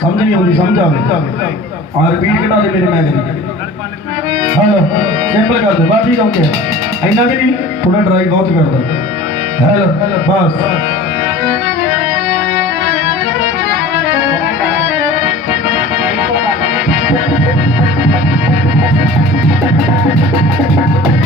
समझ नहीं होती समझ आ रिपीट कटा दे मेरे मैग हेलो थोड़ा ड्राई बहुत कर दो। बस।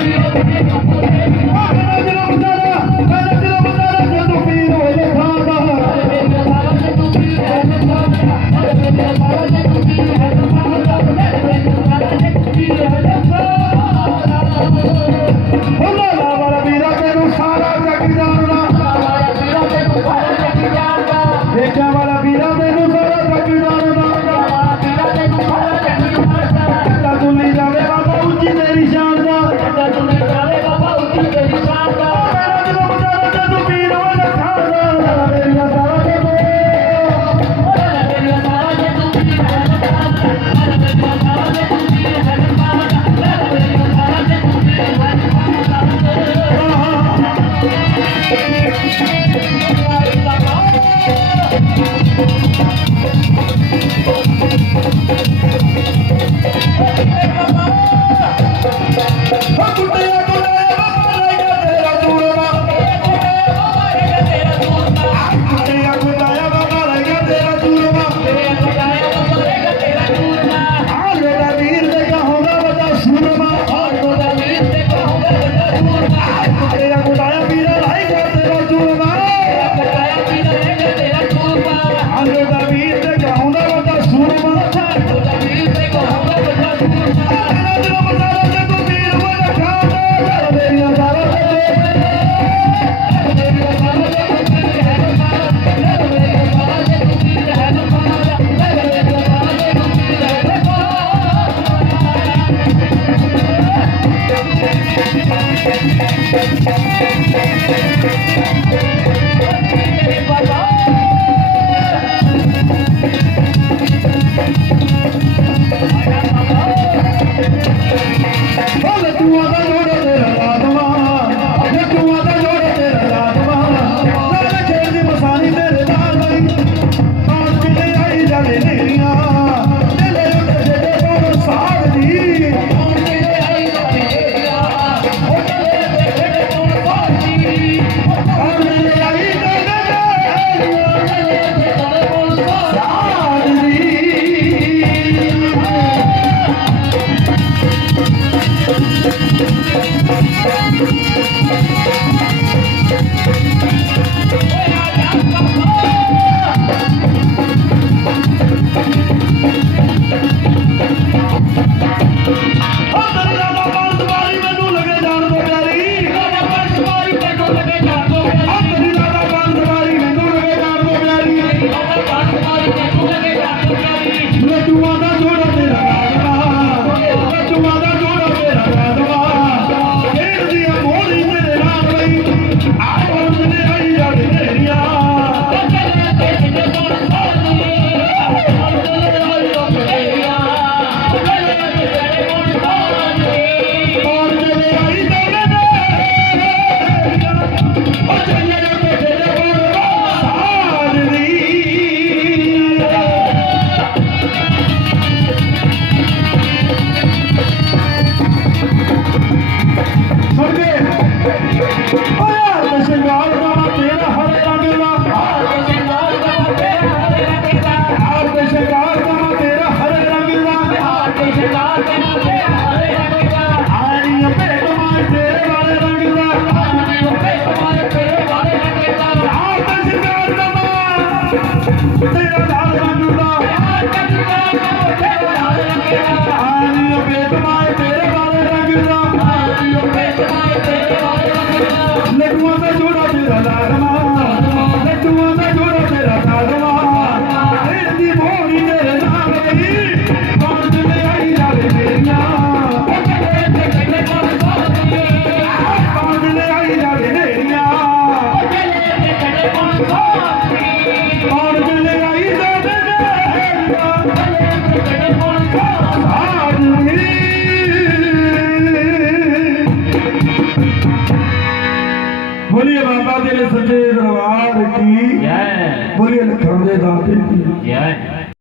Thank you. Hallelujah. शारे हर रंग आर शारे हर रंग बोलिए बाबा तेरे सजे 对他尊敬